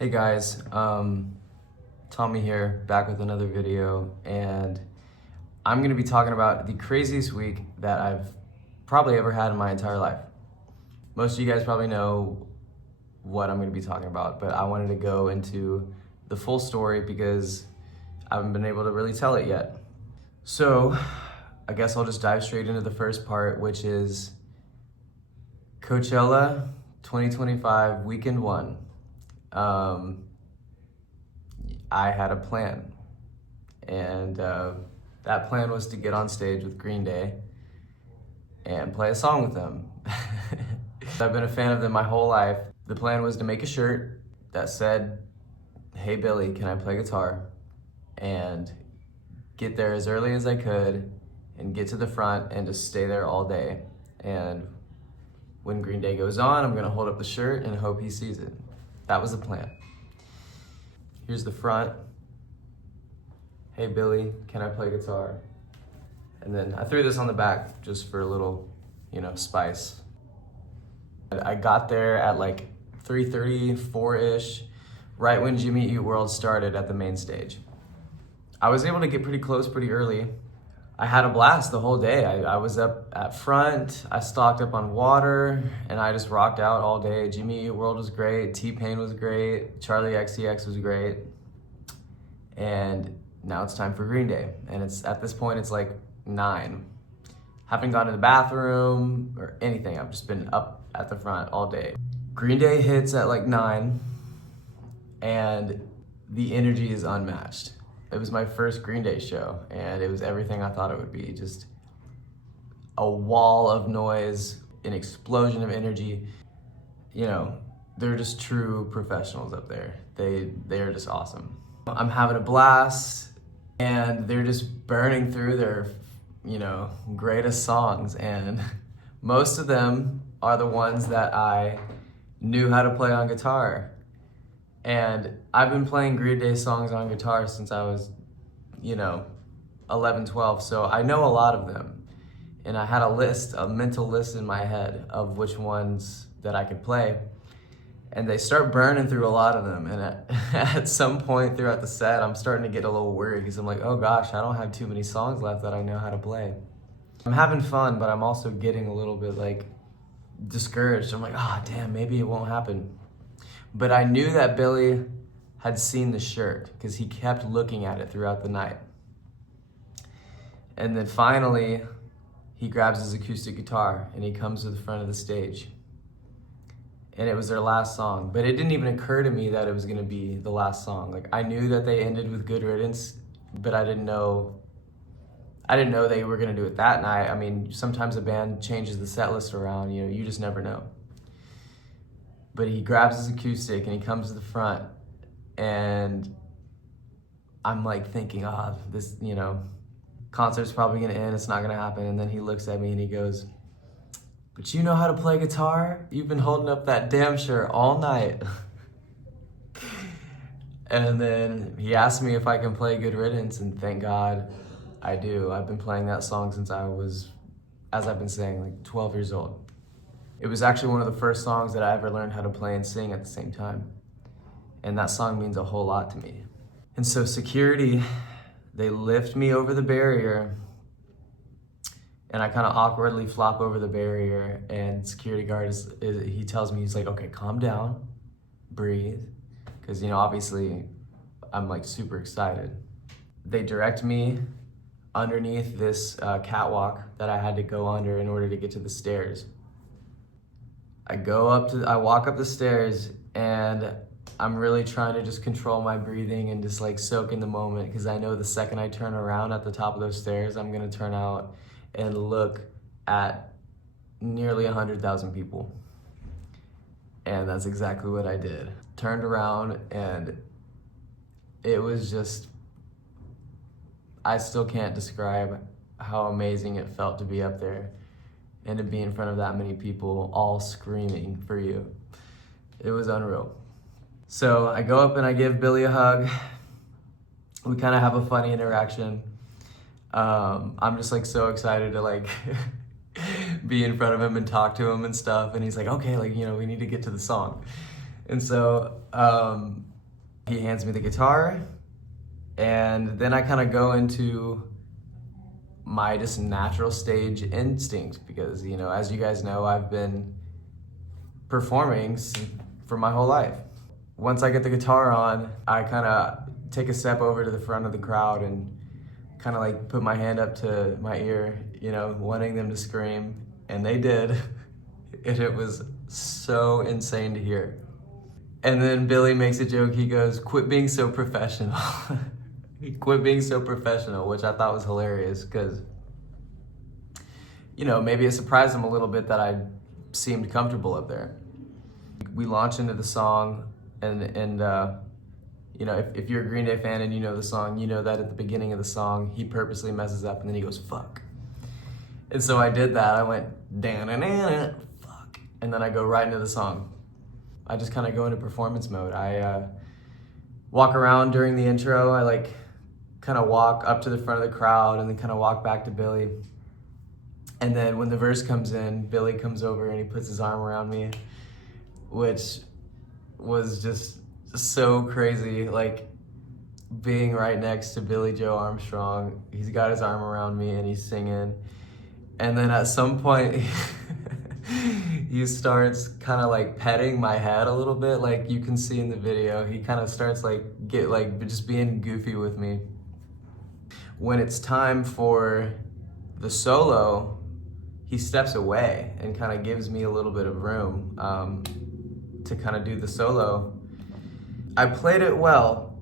Hey guys, Tommy here, back with another video, and I'm going to be talking about the craziest week that I've probably ever had in my entire life. Most of you guys probably know what I'm going to be talking about, but I wanted to go into the full story because I haven't been able to really tell it yet. So I guess I'll just dive straight into the first part, which is Coachella 2025 weekend one. I had a plan, and that plan was to get on stage with Green Day and play a song with them. I've been a fan of them my whole life. The plan was to make a shirt that said, "Hey Billy, can I play guitar?" and get there as early as I could and get to the front and just stay there all day. And when Green Day goes on, I'm gonna hold up the shirt and hope he sees it. That was the plan. Here's the front. "Hey Billy, can I play guitar?" And then I threw this on the back just for a little, spice. I got there at like 3:30, 4-ish, right when Jimmy Eat World started at the main stage. I was able to get pretty close pretty early. I had a blast the whole day. I was up at front, I stocked up on water, and I just rocked out all day. Jimmy Eat World was great, T-Pain was great, Charlie XCX was great. And now it's time for Green Day. And at this point, it's like 9. Haven't gone to the bathroom or anything. I've just been up at the front all day. Green Day hits at like 9, and the energy is unmatched. It was my first Green Day show, and it was everything I thought it would be. Just a wall of noise, an explosion of energy. They're just true professionals up there. They are just awesome. I'm having a blast, and they're just burning through their, greatest songs. And most of them are the ones that I knew how to play on guitar. And I've been playing Green Day songs on guitar since I was, 11, 12. So I know a lot of them. And I had a mental list in my head of which ones that I could play. And they start burning through a lot of them. And at some point throughout the set, I'm starting to get a little worried because I'm like, oh gosh, I don't have too many songs left that I know how to play. I'm having fun, but I'm also getting a little bit discouraged. I'm like, oh damn, maybe it won't happen. But I knew that Billy had seen the shirt because he kept looking at it throughout the night. And then finally, he grabs his acoustic guitar and he comes to the front of the stage. And it was their last song. But it didn't even occur to me that it was gonna be the last song. I knew that they ended with Good Riddance, but I didn't know they were gonna do it that night. I mean, sometimes a band changes the set list around, you just never know. But he grabs his acoustic and he comes to the front, and I'm thinking, this, concert's probably gonna end, it's not gonna happen. And then he looks at me and he goes, "But you know how to play guitar? You've been holding up that damn shirt all night." And then he asked me if I can play Good Riddance, and thank God I do. I've been playing that song since I was, as I've been saying, 12 years old. It was actually one of the first songs that I ever learned how to play and sing at the same time. And that song means a whole lot to me. And so security, they lift me over the barrier, and I kind of awkwardly flop over the barrier, and security guard he tells me, he's like, "Okay, calm down, breathe." Because, obviously I'm super excited. They direct me underneath this catwalk that I had to go under in order to get to the stairs. I walk up the stairs, and I'm really trying to just control my breathing and just soak in the moment, because I know the second I turn around at the top of those stairs, I'm gonna turn out and look at nearly 100,000 people. And that's exactly what I did. Turned around, and it was just, I still can't describe how amazing it felt to be up there and to be in front of that many people all screaming for you. It was unreal. So I go up and I give Billy a hug. We kind of have a funny interaction. I'm just so excited to be in front of him and talk to him and stuff. And he's like, okay, we need to get to the song. And so He hands me the guitar, and then I kind of go into my just natural stage instincts because, you know, as you guys know, I've been performing for my whole life. Once I get the guitar on, I kind of take a step over to the front of the crowd and kind of like put my hand up to my ear, you know, wanting them to scream, and they did. And it was so insane to hear. And then Billy makes a joke, he goes, "Quit being so professional." Quit being so professional, which I thought was hilarious because, you know, maybe it surprised him a little bit that I seemed comfortable up there. We launch into the song, and you know, if you're a Green Day fan and you know the song, you know that at the beginning of the song, he purposely messes up and then he goes, "Fuck." And so I did that. I went, "Da-na-na-na, fuck." And then I go right into the song. I just kind of go into performance mode. I walk around during the intro. I like kind of walk up to the front of the crowd and then kind of walk back to Billy. And then when the verse comes in, Billy comes over and he puts his arm around me, which was just so crazy. Like being right next to Billy Joe Armstrong, he's got his arm around me and he's singing. And then at some point, he starts kind of like petting my head a little bit, like you can see in the video. He kind of starts like just being goofy with me. When it's time for the solo, he steps away and kind of gives me a little bit of room to kind of do the solo. I played it well,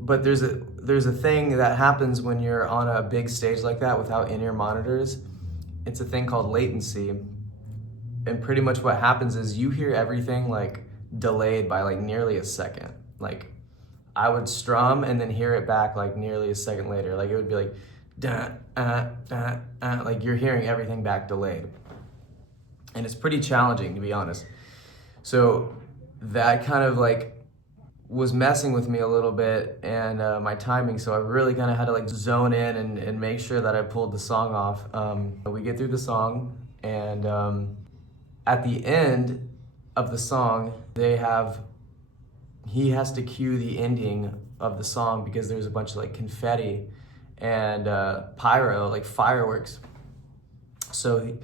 but there's a thing that happens when you're on a big stage like that without in-ear monitors. It's a thing called latency. And pretty much what happens is you hear everything like delayed by like nearly a second. Like I would strum and then hear it back like nearly a second later. Like it would be like, like you're hearing everything back delayed. And it's pretty challenging, to be honest. So that kind of like was messing with me a little bit and my timing. So I really kind of had to like zone in and make sure that I pulled the song off. We get through the song, and at the end of the song, he has to cue the ending of the song because there's a bunch of like confetti and pyro, like fireworks. So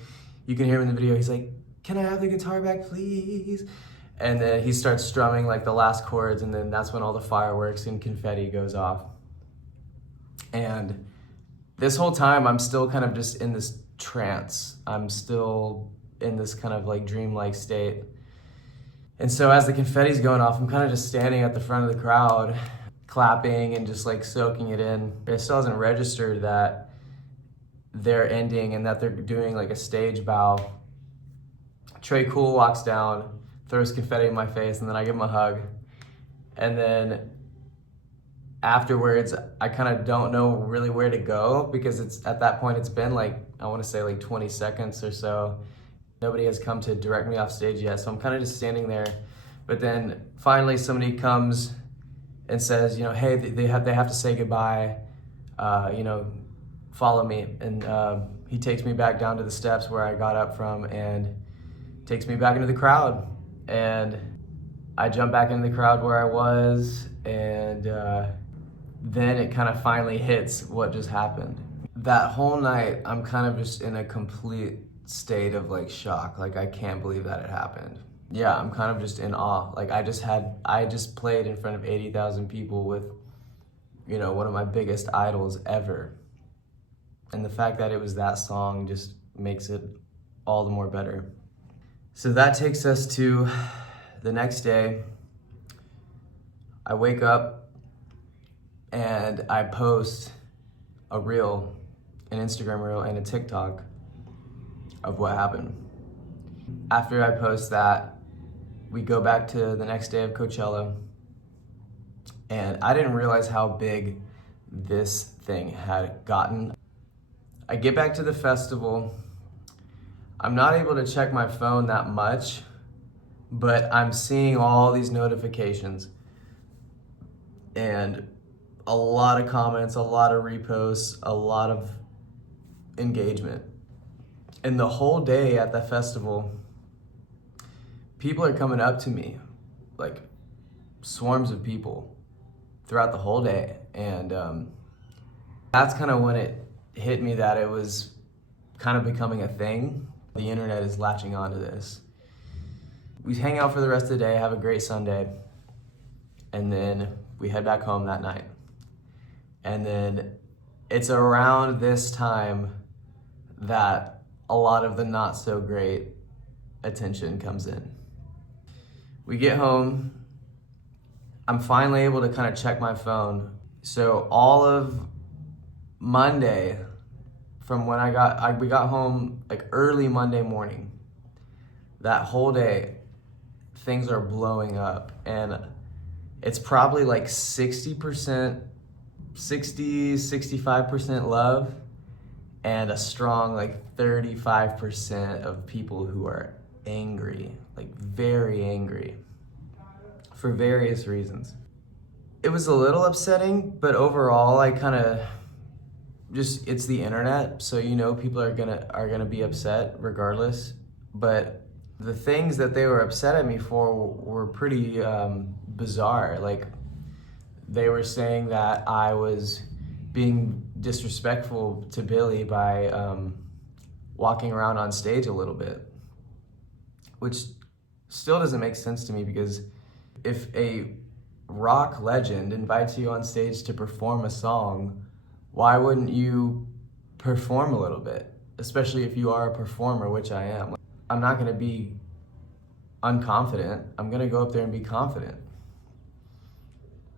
you can hear him in the video, he's like, "Can I have the guitar back, please?" And then he starts strumming like the last chords, and then that's when all the fireworks and confetti goes off. And this whole time, I'm still kind of just in this trance. I'm still in this kind of like dreamlike state. And so as the confetti's going off, I'm kind of just standing at the front of the crowd, clapping and just like soaking it in. It still hasn't registered that they're ending and that they're doing like a stage bow. Trey Cool walks down, throws confetti in my face, and then I give him a hug. And then afterwards, I kind of don't know really where to go because it's at that point, it's been like, I want to say like 20 seconds or so. Nobody has come to direct me off stage yet, so I'm kind of just standing there. But then finally somebody comes and says, you know, "Hey, they have to say goodbye, you know, follow me." And he takes me back down to the steps where I got up from and takes me back into the crowd. And I jump back into the crowd where I was, and then it kind of finally hits what just happened. That whole night, I'm kind of just in a complete state of like shock. Like I can't believe that it happened. Yeah, I'm kind of just in awe. Like I just played in front of 80,000 people with, you know, one of my biggest idols ever. And the fact that it was that song just makes it all the more better. So that takes us to the next day. I wake up and I post a reel, an Instagram reel and a TikTok of what happened. After I post that, we go back to the next day of Coachella, and I didn't realize how big this thing had gotten. I get back to the festival. I'm not able to check my phone that much, but I'm seeing all these notifications and a lot of comments, a lot of reposts, a lot of engagement. And the whole day at the festival, people are coming up to me, like swarms of people throughout the whole day. And that's kind of when it hit me that it was kind of becoming a thing. The internet is latching onto this. We hang out for the rest of the day, have a great Sunday, and then we head back home that night. And then it's around this time that a lot of the not so great attention comes in. We get home, I'm finally able to kind of check my phone. So all of Monday, from when we got home like early Monday morning, that whole day, things are blowing up, and it's probably like 65% love, and a strong like 35% of people who are angry, like very angry, for various reasons. It was a little upsetting, but overall I kind of just, it's the internet, so people are gonna be upset regardless. But the things that they were upset at me for were pretty bizarre. Like, they were saying that I was being disrespectful to Billy by walking around on stage a little bit, which still doesn't make sense to me, because if a rock legend invites you on stage to perform a song, why wouldn't you perform a little bit? Especially if you are a performer, which I am. I'm not gonna be unconfident. I'm gonna go up there and be confident.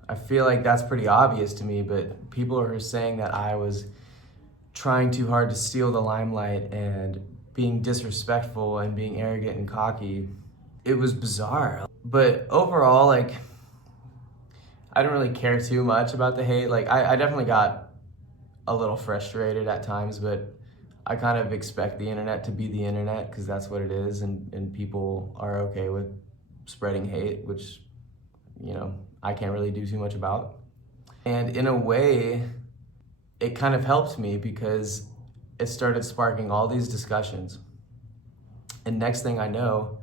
I feel like that's pretty obvious to me, but people are saying that I was trying too hard to steal the limelight and being disrespectful and being arrogant and cocky. It was bizarre. But overall, like, I didn't really care too much about the hate. Like, I definitely got a little frustrated at times, but I kind of expect the internet to be the internet, because that's what it is, and people are okay with spreading hate, which, I can't really do too much about. And in a way, it kind of helped me, because it started sparking all these discussions. And next thing I know,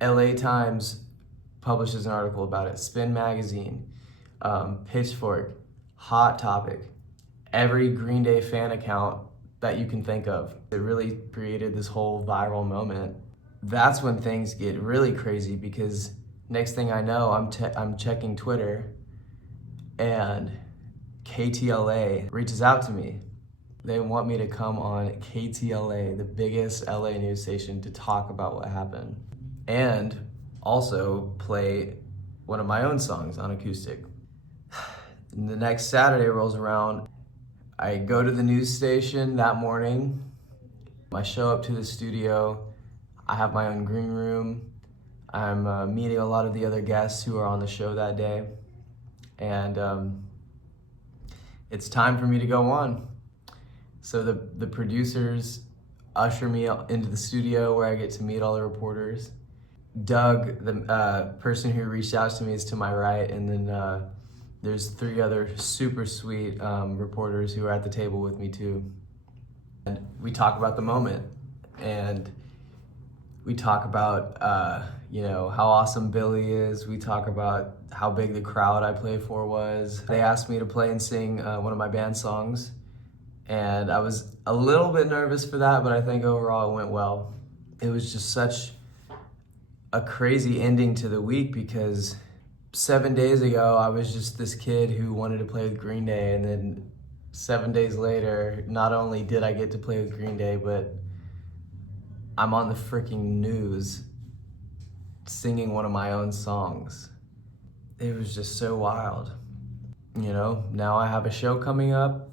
LA Times publishes an article about it, Spin Magazine, Pitchfork, Hot Topic, every Green Day fan account that you can think of. It really created this whole viral moment. That's when things get really crazy, because next thing I know, I'm checking Twitter, and KTLA reaches out to me. They want me to come on KTLA, the biggest LA news station, to talk about what happened, and also play one of my own songs on acoustic. And the next Saturday rolls around. I go to the news station that morning. I show up to the studio. I have my own green room. I'm meeting a lot of the other guests who are on the show that day. And it's time for me to go on. So the producers usher me into the studio, where I get to meet all the reporters. Doug, the person who reached out to me, is to my right, and then there's 3 other super sweet reporters who are at the table with me too. And we talk about the moment, and we talk about how awesome Billy is. We talk about how big the crowd I play for was. They asked me to play and sing one of my band songs, and I was a little bit nervous for that, but I think overall it went well. It was just such a crazy ending to the week, because 7 days ago, I was just this kid who wanted to play with Green Day, and then 7 days later, not only did I get to play with Green Day, but I'm on the freaking news singing one of my own songs. It was just so wild. Now I have a show coming up.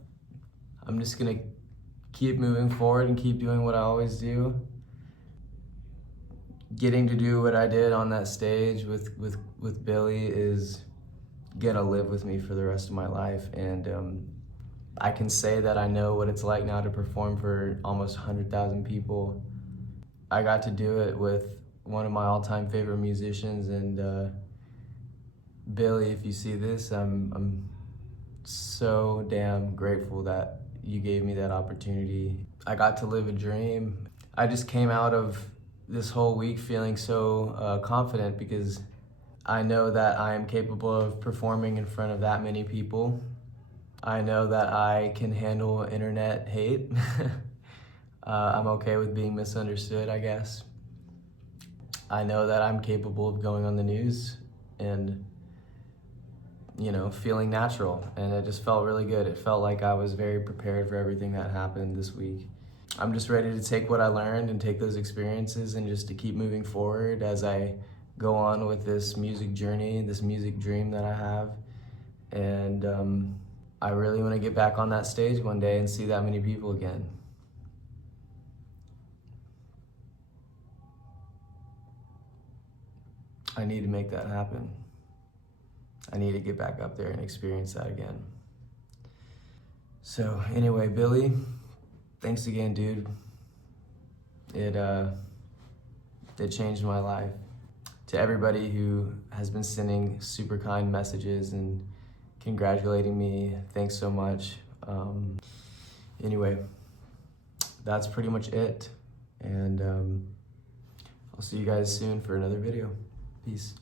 I'm just gonna keep moving forward and keep doing what I always do. Getting to do what I did on that stage with Billy is gonna live with me for the rest of my life. And I can say that I know what it's like now to perform for almost 100,000 people. I got to do it with one of my all-time favorite musicians, and Billy, if you see this, I'm so damn grateful that you gave me that opportunity. I got to live a dream. I just came out of this whole week feeling so confident, because I know that I am capable of performing in front of that many people. I know that I can handle internet hate. I'm okay with being misunderstood, I guess. I know that I'm capable of going on the news and, you know, feeling natural. And it just felt really good. It felt like I was very prepared for everything that happened this week. I'm just ready to take what I learned and take those experiences and just to keep moving forward as I go on with this music journey, this music dream that I have. And I really want to get back on that stage one day and see that many people again. I need to make that happen. I need to get back up there and experience that again. So anyway, Billy, thanks again, dude. It changed my life. To everybody who has been sending super kind messages and congratulating me, thanks so much. Anyway, that's pretty much it. And I'll see you guys soon for another video. Peace.